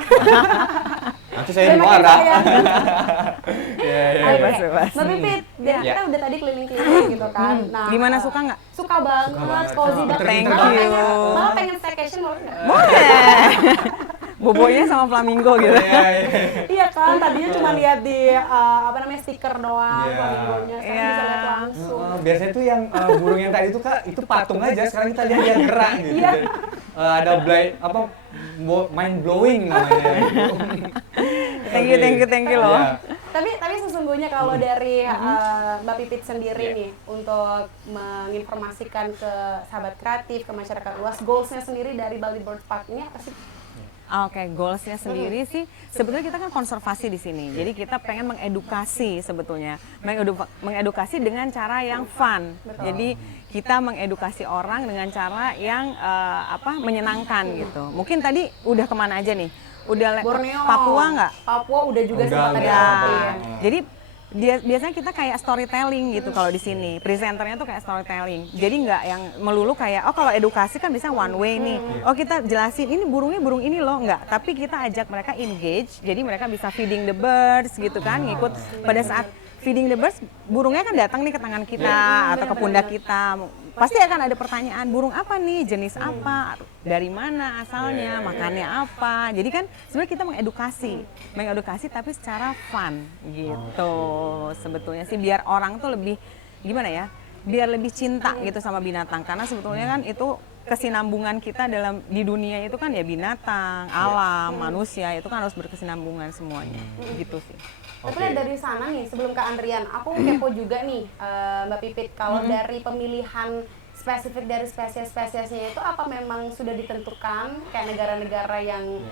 Nanti saya marah. Oke. Bebas. Mbak Pipit, dari kita udah tadi keliling-keliling gitu kan. Nah, Gimana, suka nggak? Suka banget, cozy banget. Thank Malah you. malah pengen staycation boleh nggak? Boleh. Bobonya sama flamingo gitu. Iya kan, tadinya cuma lihat di stiker doang, flamingonya. Sekarang Iya. bisa lihat langsung. Biasanya tuh yang burung yang tadi itu Kak, itu patung aja. Sekarang kita lihat dia gerak gitu. Iya. Dan, ada mind blowing namanya. Thank you loh. Iya. Tapi sesungguhnya kalau dari Mbak Pipit sendiri nih untuk menginformasikan ke sahabat kreatif, ke masyarakat luas, goalsnya sendiri dari Bali Bird Park ini apa sih? Oke, goalsnya sendiri sih sebetulnya kita kan konservasi di sini. Jadi kita pengen mengedukasi sebetulnya, mengedukasi dengan cara yang fun. Jadi kita mengedukasi orang dengan cara yang menyenangkan gitu. Mungkin tadi udah kemana aja nih? Udah Borneo, Papua nggak? Papua udah juga Udah, sempat tadi udah. ya. Jadi biasanya kita kayak storytelling gitu kalau di sini. Presenternya tuh kayak storytelling. Jadi nggak yang melulu kayak kalau edukasi kan bisa one way nih. Oh kita jelasin ini burungnya burung ini loh, nggak. Tapi kita ajak mereka engage. Jadi mereka bisa feeding the birds gitu kan, ngikut pada saat feeding the birds, burungnya kan datang nih ke tangan kita atau ke pundak kita. Pasti akan ada pertanyaan, burung apa nih, jenis apa, dari mana asalnya, makannya apa. Jadi kan sebenarnya kita mengedukasi tapi secara fun gitu. Sebetulnya sih biar orang tuh lebih gimana ya, biar lebih cinta gitu sama binatang, karena sebetulnya kan itu kesinambungan kita di dunia itu kan ya binatang, alam, manusia itu kan harus berkesinambungan semuanya, gitu sih. Tapi lihat dari sana nih, sebelum ke Andrian, aku kepo juga nih Mbak Pipit, kalau dari pemilihan spesifik dari spesies-spesiesnya itu apa memang sudah ditentukan kayak negara-negara yang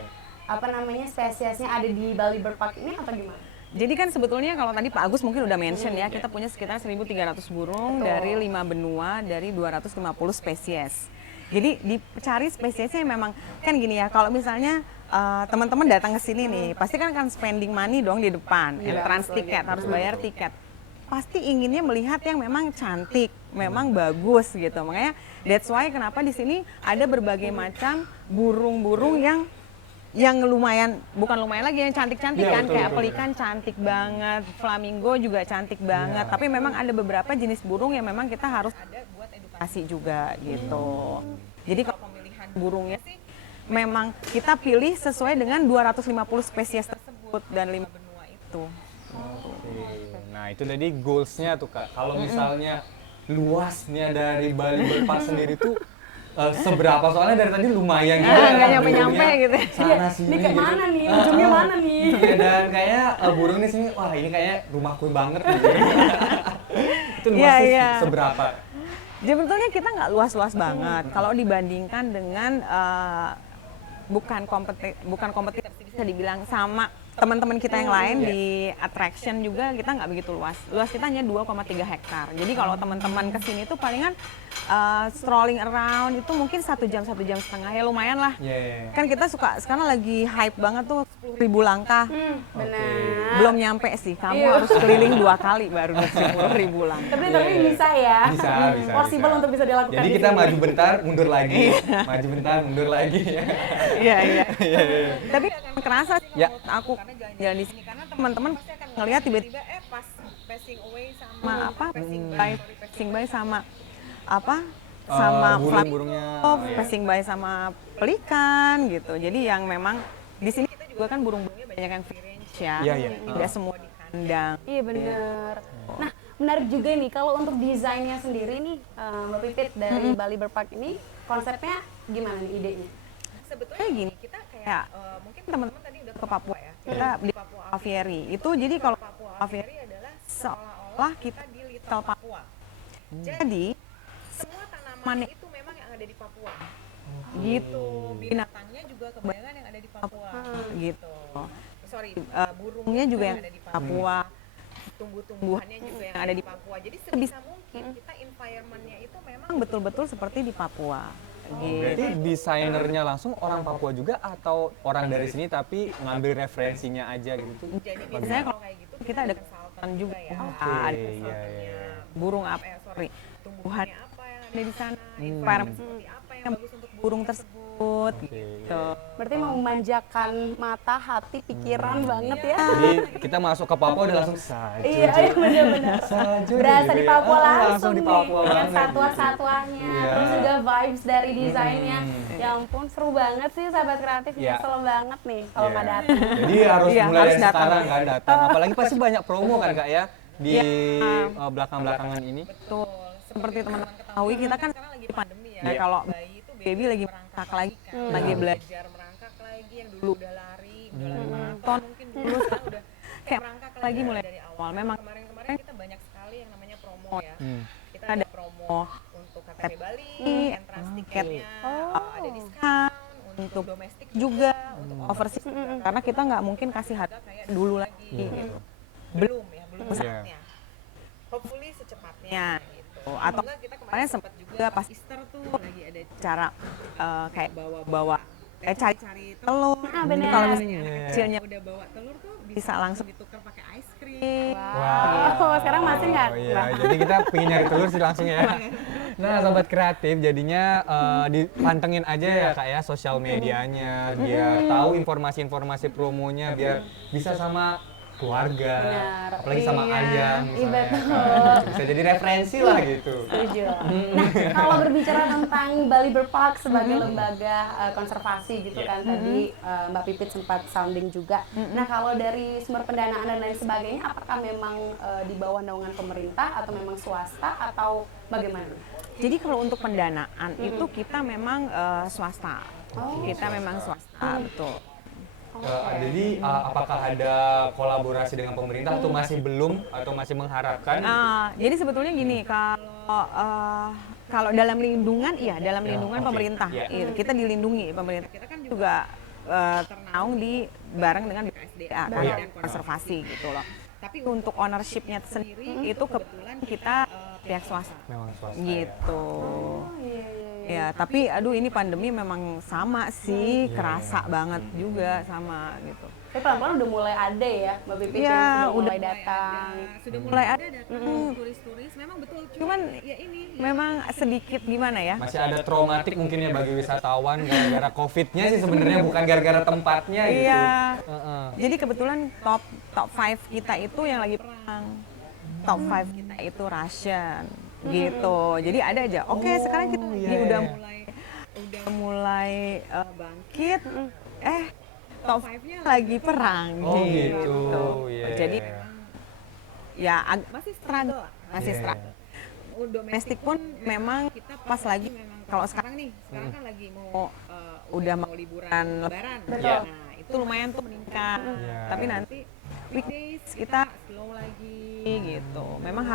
spesiesnya ada di Bali Bird Park ini atau gimana? Jadi kan sebetulnya kalau tadi Pak Agus mungkin udah mention ya, kita punya sekitar 1.300 burung dari 5 benua dari 250 spesies. Jadi dicari spesiesnya yang memang kan gini ya, kalau misalnya teman-teman datang ke sini nih, pasti kan akan spending money dong di depan, entrance tiket, harus bayar tiket. Pasti inginnya melihat yang memang cantik, memang bagus gitu. Makanya that's why kenapa di sini ada berbagai macam burung-burung yang lumayan, bukan lumayan lagi, yang cantik-cantik kan, kayak pelikan cantik banget, flamingo juga cantik banget. Tapi memang ada beberapa jenis burung yang memang kita harus ada buat edukasi juga gitu. Jadi kalau pemilihan burungnya sih memang kita pilih sesuai dengan 250 spesies tersebut dan 5 benua itu. Nah itu tadi goalsnya tuh Kak, kalau misalnya luasnya dari Bali Bird Park sendiri tuh seberapa, soalnya dari tadi lumayan gitu nggak nyampe-nyampe gitu. Sana sini Ini kayak gitu. mana nih, ujungnya mana nih? Iya, dan kayaknya burung di sini, wah ini kayak rumahku banget gitu. Itu luasnya seberapa? Jadi sebetulnya kita nggak luas-luas banget kalau dibandingkan dengan bukan kompetitif bisa dibilang sama teman-teman kita yang lain di attraction juga, kita nggak begitu luas. Luas kita hanya 2,3 hektar. Jadi kalau teman-teman kesini tuh palingan strolling around itu mungkin 1 jam 1 jam setengah, ya lumayan lah. Kan kita suka sekarang lagi hype banget tuh 10.000 langkah. Benar. Belum nyampe sih, kamu harus keliling 2 kali baru 10.000 langkah. Tapi bisa ya. Bisa. Possible untuk bisa dilakukan. Jadi kita maju bentar, mundur lagi. Maju bentar, mundur lagi. Iya. Tapi akan kerasa sih menurut aku karena jalan-jalan di sini, karena teman-teman pasti akan ngelihat tiba-tiba pas passing away sama passing by sama burung-burungnya, passing by sama pelikan gitu. Jadi yang memang di sini kita juga kan burung-burungnya banyak yang free range ya. Tidak semua di kandang. Iya benar. Nah, menarik juga nih kalau untuk desainnya sendiri nih Mbak Pipit dari Bali Bird Park ini, konsepnya gimana nih idenya? Sebetulnya gini, kita kayak mungkin teman-teman tadi udah ke Papua ya. Kita di Papua Aviary. Itu jadi kalau Papua Aviary adalah seolah-olah kita di Little Papua. Jadi semua tanamannya itu memang yang ada di Papua. Gitu. Binatangnya juga kebanyakan yang ada di Papua. Gitu. Burungnya juga yang ada di Papua. Tumbuh-tumbuhannya juga yang ada di Papua. Jadi sebisa mungkin kita environment-nya itu memang betul-betul seperti di Papua. Berarti desainernya langsung orang Papua juga atau orang dari sini tapi ngambil referensinya aja gitu? Jadi biasanya kalau kayak gitu kita ada konsultan juga ya. Ada konsultannya. Burung tumbuhannya apa yang ada di sana, environment seperti apa yang bagus untuk burung tersebut gitu. Berarti mau memanjakan mata, hati, pikiran banget ya. Jadi kita masuk ke Papua udah langsung saja. Iya benar-benar. Berasa di Papua langsung di nih, Papua dengan banget. satwa-satwanya, terus juga vibes dari desainnya. Ya ampun, seru banget sih sahabat kreatif, nyesel banget nih kalau nggak datang. Jadi harus mulai dari datang. sekarang kan datang. Apalagi pasti banyak promo kan Kak ya di belakang-belakangan ini. Betul. Seperti teman-teman ketahui, kita kan sekarang lagi di pandemi ya. Kalau bayi itu baby lagi merangkak lagi kan, lagi belajar merangkak lagi, yang dulu udah lari maraton mungkin dulu sekarang udah kayak merangkak lagi mulai dari awal. Memang kemarin kita banyak sekali yang namanya promo ya. Kita ada promo untuk KTP Bali, entrance tiketnya ada diskon, untuk domestik juga, untuk overseas juga. Karena kita nggak mungkin kasih harga kayak dulu lagi gitu. Belum saatnya. Hopefully secepatnya gitu. Atau enggak kita kemarin sempat juga pas Easter tuh lagi ada cara kayak bawa cari-cari telur. Kalau misalnya anak kecilnya udah bawa telur tuh bisa langsung ditukar pakai ice cream. Wow. Sekarang masih nggak? Iya, jadi kita pengen nyari telur sih langsung ya. Nah, sobat kreatif, jadinya dipantengin aja ya Kak ya sosial medianya, biar tahu informasi-informasi promonya, biar bisa sama keluarga, Benar. apalagi sama Iya. ayam Iya, misalnya. betul. Bisa jadi referensi lah gitu. Setuju. Nah, kalau berbicara tentang Bali Bird Park sebagai lembaga konservasi gitu Iya. kan, tadi Mbak Pipit sempat sounding juga. Nah, kalau dari sumber pendanaan dan lain sebagainya, apakah memang di bawah naungan pemerintah atau memang swasta atau bagaimana? Jadi kalau untuk pendanaan itu kita memang swasta. Oh, Kita memang swasta, betul. Jadi apakah ada kolaborasi dengan pemerintah atau masih belum atau masih mengharapkan? Jadi sebetulnya gini, kalau dalam lindungan, iya dalam Ya, lindungan oke. pemerintah, Ya. iya, kita dilindungi pemerintah. Kita kan juga ternaung di bareng dengan BPSDA, Oh, iya. Badan Konservasi gitu loh. Tapi untuk ownership-nya sendiri itu kebetulan kita pihak swasta. Memang swasta. Gitu. Iya, Ya, tapi aduh ini pandemi memang sama sih, Iya, kerasa banget juga sama gitu. Tapi pelan-pelan udah mulai ada ya, Mbak Pipit Ya, yang sudah udah mulai datang. Sudah mulai ada datang turis-turis, memang betul. Cuman ya ini memang sedikit gimana ya? Masih ada traumatik mungkin ya bagi wisatawan gara-gara COVID-nya sih sebenarnya bukan gara-gara tempatnya gitu. Iya. Heeh. Jadi kebetulan top 5 kita itu yang lagi perang. Top 5 kita itu Russian gitu. Jadi ada aja. Oke, sekarang kita ini udah mulai bangkit. Top 5-nya lagi perang. Oh gitu. Iya. Jadi ya masih struggle lah, masih Iya. struggle. Domestik pun memang kita pas lagi memang kalau sekarang nih, sekarang kan lagi mau udah mau liburan Lebaran. Betul. Nah, itu lumayan tuh meningkat. Iya. Tapi nanti weekdays kita slow lagi gitu. Memang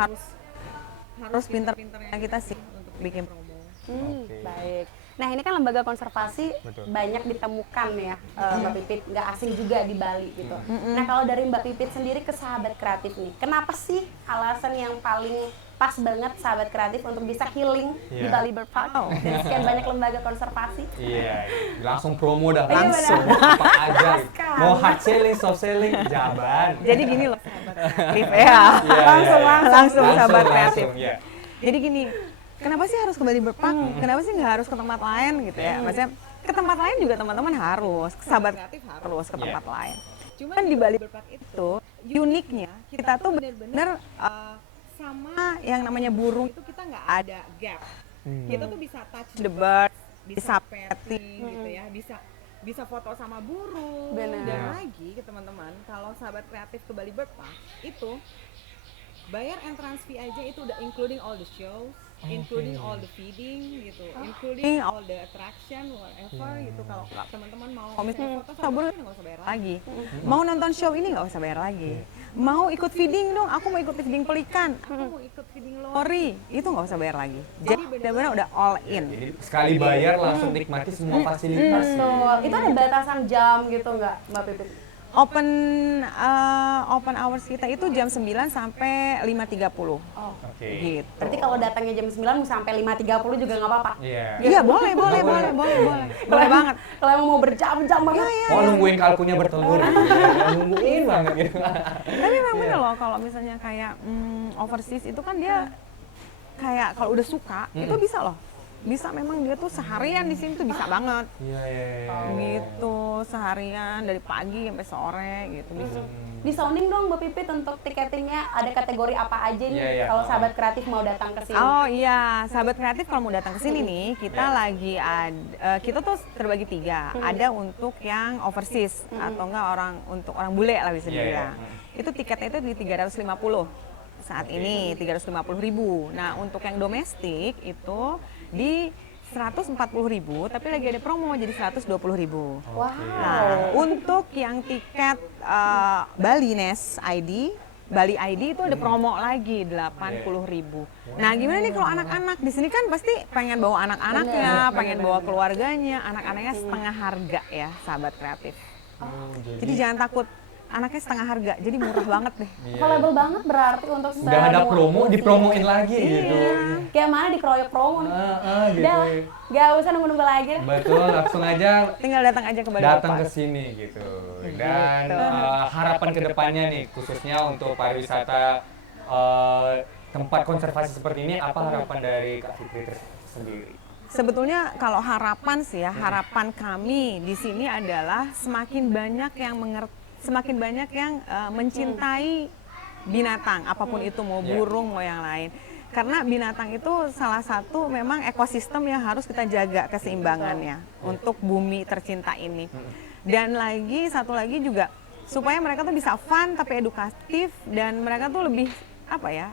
harus pintar-pintarnya kita sih untuk bikin promo. Oke. Baik. Nah, ini kan lembaga konservasi Betul. banyak ditemukan ya, Mbak Pipit, nggak asing juga di Bali gitu. Nah, kalau dari Mbak Pipit sendiri ke Sahabat Kreatif nih, kenapa sih alasan yang paling pas banget Sahabat Kreatif untuk bisa healing di Iya. Bali Bird Park dan sekian banyak lembaga konservasi? Iya, langsung promo dah Iya, langsung benar. apa aja. Sekali. Mau hard selling, soft selling, jaban. Jadi gini loh Sahabat Kreatif ya. Iya, Langsung Sahabat Kreatif. langsung, iya. Jadi gini, kenapa sih harus ke Bali Bird Park? Kenapa sih nggak harus ke tempat lain gitu ya? Maksudnya ke tempat lain juga teman-teman harus, ke Sahabat Kreatif harus ke tempat lain. Cuman di Bali Bird Park itu uniknya kita tuh bener-bener sama yang namanya burung itu kita nggak ada gap. Kita tuh bisa touch the bird, bisa petting gitu ya, bisa foto sama burung. Benar. Dan lagi ke teman-teman, kalau Sahabat Kreatif ke Bali Bird Park itu bayar entrance fee aja itu udah including all the shows, including all the feeding gitu, including all the attraction whatever gitu. Kalau teman-teman mau misalnya foto sama burung nggak usah bayar lagi, mau nonton show ini nggak usah bayar lagi, mau ikut feeding dong, aku mau ikut feeding pelikan, aku mau ikut feeding lori, itu nggak usah bayar lagi. Jadi benar-benar udah all in. Jadi sekali bayar langsung nikmati semua fasilitas. Betul. Itu ada batasan jam gitu nggak, Mbak Pipit? Open hours kita itu jam 9 sampai 5.30 Oke. gitu. Berarti kalau datangnya jam 9 sampai 5.30 juga nggak apa-apa? Iya. Iya boleh boleh banget. Kalau emang mau berjam-jam banget. Oh nungguin kalkunnya bertelur. Nungguin banget gitu. Tapi memang bener loh kalau misalnya kayak overseas itu kan dia kayak kalau udah suka itu bisa loh. Bisa memang dia tuh seharian di sini tuh bisa banget. Iya. Gitu, seharian dari pagi sampai sore gitu bisa. Di sounding dong Mbak Pipit untuk tiketingnya ada kategori apa aja nih Iya. kalau Sahabat Kreatif mau datang ke sini? Oh iya, Sahabat Kreatif kalau mau datang ke sini nih, kita lagi kita tuh terbagi 3. Ada untuk yang overseas atau enggak untuk orang bule lah bisa Iya, dibilang. Itu tiketnya itu di 350 saat ini, 350.000. Nah, untuk yang domestik itu di 140.000, tapi lagi ada promo jadi 120.000. Wow. Nah, untuk yang tiket Bali Nest ID, Bali ID itu ada promo lagi 80.000. Nah, gimana nih kalau anak-anak di sini kan pasti pengen bawa anak-anaknya, pengen bawa keluarganya, anak-anaknya setengah harga ya, Sahabat Kreatif. Jadi jangan takut anaknya setengah harga, jadi murah banget deh. Available banget berarti untuk Udah ada semua promo, usia. dipromoin lagi gitu. Kayak mana dikeroyok promo nih. Gitu. Udah lah, gak usah nunggu-nunggu lagi. Betul, langsung aja Tinggal datang aja ke Bali datang Bird ke Park. sini gitu. Dan harapan kedepannya nih, khususnya untuk pariwisata tempat konservasi seperti ini, apa harapan dari Kak Fitri sendiri? Sebetulnya kalau harapan sih ya, harapan kami di sini adalah semakin banyak yang semakin banyak yang mencintai binatang, apapun itu, mau burung, mau yang lain. Karena binatang itu salah satu memang ekosistem yang harus kita jaga keseimbangannya untuk bumi tercinta ini. Dan satu lagi juga supaya mereka tuh bisa fun tapi edukatif, dan mereka tuh lebih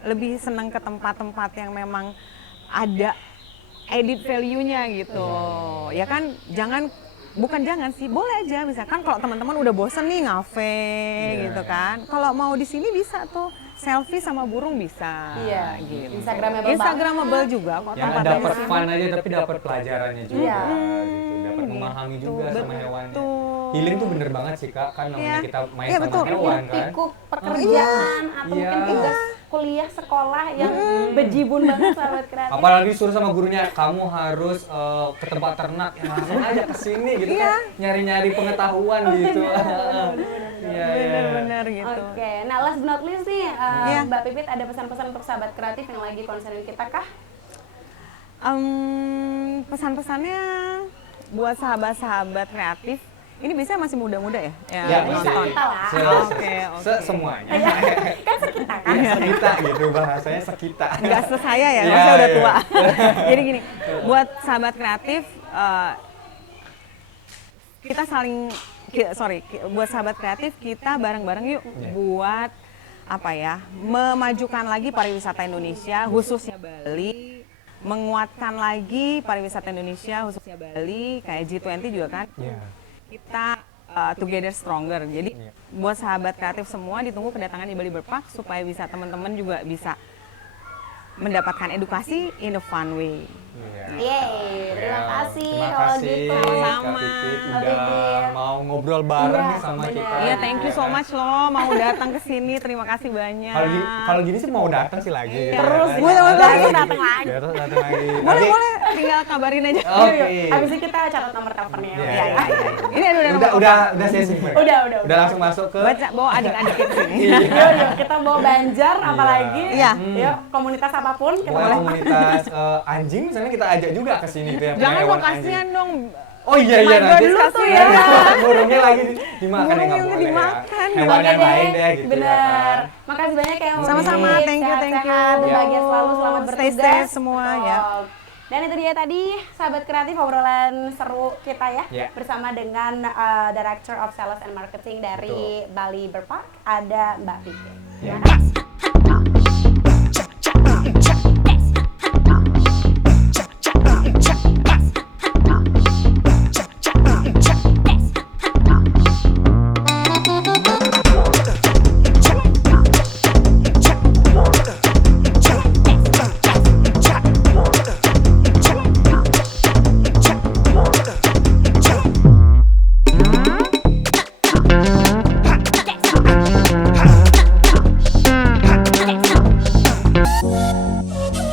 lebih senang ke tempat-tempat yang memang ada added value-nya gitu. Ya kan, bukan jangan sih, boleh aja misalkan kalau teman-teman udah bosen nih ngafe gitu kan. Kalau mau di sini bisa tuh selfie sama burung bisa. Iya, gitu. Instagramable juga kok Yang tempatnya. dapat fun aja tapi dapat pelajarannya juga Iya. gitu. Dapat memahami juga sama hewannya. Healing tuh bener banget sih Kak, kan namanya kita main Iya, sama betul. hewan kan. Pikuk pekerjaan atau Iya. mungkin tugas kuliah sekolah yang bejibun banget sahabat kreatif. Apalagi suruh sama gurunya, kamu harus ke tempat ternak, ya langsung aja ke sini gitu kan, nyari-nyari pengetahuan gitu. Iya, Bener-bener gitu. Oke, nah last but not least nih, Mbak Pipit ada pesan-pesan untuk sahabat kreatif yang lagi konserin kita kah? Pesan-pesannya buat sahabat-sahabat kreatif, ini biasanya masih muda-muda ya? Ya, bisa masih. kita lah. Oke. Semuanya. Kan sekita kan? Iya, sekita gitu bahasanya sekita. Nggak sesaya ya, Iya, maksudnya udah iya. tua. Jadi gini, buat sahabat kreatif, buat sahabat kreatif kita bareng-bareng yuk buat memajukan lagi pariwisata Indonesia, khususnya Bali, menguatkan lagi pariwisata Indonesia, khususnya Bali, kayak G20 juga kan. Kita together stronger. Jadi buat sahabat kreatif semua ditunggu kedatangan di Bali Bird Park supaya bisa teman-teman juga bisa mendapatkan edukasi in a fun way. Yeay, terima kasih Terima kalau kasih, gitu. Kak Pipit, udah mau ngobrol bareng nih sama kita. Iya, thank you so much loh mau datang ke sini. Terima kasih banyak. Kalau gini sih mau datang sih lagi. Terus gitu. gue Boleh datang lagi. Terus datang lagi. Boleh, tinggal kabarin aja. Oke. Habis ini kita catat nomor teleponnya. Iya. Ini Udah sesi. Udah. Udah langsung masuk ke bawa adik-adik ke sini. Yuk, kita bawa Banjar, apalagi. Iya. Yuk, komunitas apapun kita Pokoknya boleh. komunitas anjing misalnya kita ajak juga ke sini tuh yang punya Jangan hewan mau kasihan dong. Oh iya My God, nanti dulu tuh ya. burungnya lagi dimakan ya nggak Burungnya boleh dimakan. ya. Hewan yang Oke lain deh, deh gitu bener. ya kan. Makasih banyak ya Mbak Sama-sama, Pipit. thank you. Sehat-sehat, berbahagia selalu, selamat Stay bertugas. safe semua ya. Dan itu dia tadi sahabat kreatif obrolan seru kita ya Ya. bersama dengan Director of Sales and Marketing dari Bali Bird Park, ada Mbak Pipit. Ya.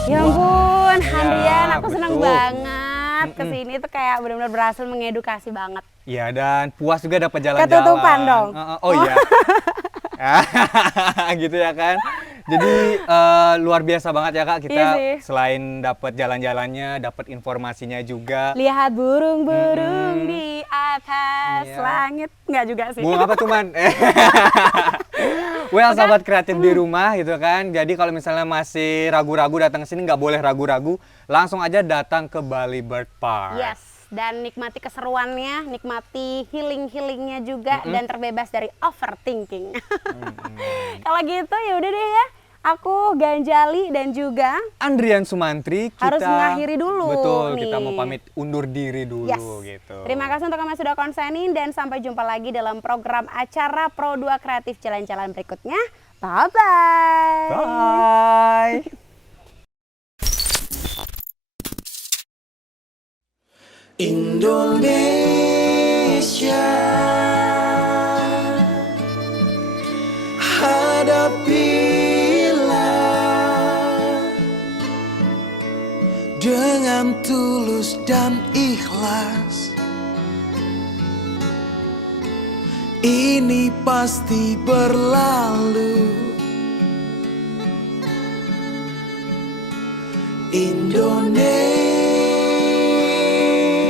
Ya ampun, Andrian, aku senang betul. banget kesini tuh kayak benar-benar berhasil mengedukasi banget. Iya dan puas juga dapat jalan-jalan. Ketutupan dong. Oh iya. Gitu ya kan. Jadi luar biasa banget ya Kak kita Iya sih. selain dapat jalan-jalannya, dapat informasinya juga. Lihat burung-burung di atas Iya. langit. Enggak juga sih. Bunga apa tuh man? Well, sahabat kreatif di rumah gitu kan. Jadi kalau misalnya masih ragu-ragu datang ke sini, nggak boleh ragu-ragu. Langsung aja datang ke Bali Bird Park. Yes, dan nikmati keseruannya, nikmati healing-healingnya juga, dan terbebas dari overthinking. Kalau gitu ya udah deh ya, aku Ganjali dan juga Andrian Sumantri, kita harus mengakhiri dulu Betul, nih. kita mau pamit undur diri dulu Yes. gitu. Terima kasih untuk kalian sudah konsenin dan sampai jumpa lagi dalam program acara Pro 2 Kreatif Jalan-Jalan berikutnya. Bye-bye. Bye. Indonesia, hadapilah dengan tulus dan ikhlas. Ini pasti berlalu.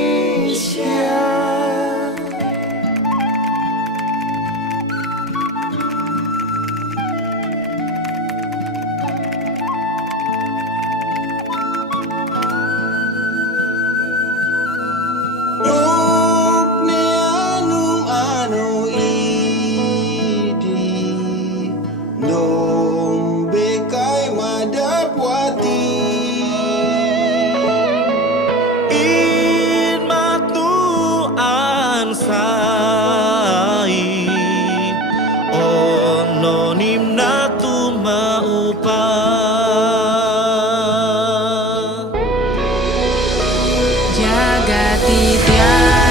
Indonesia, Jagati tiada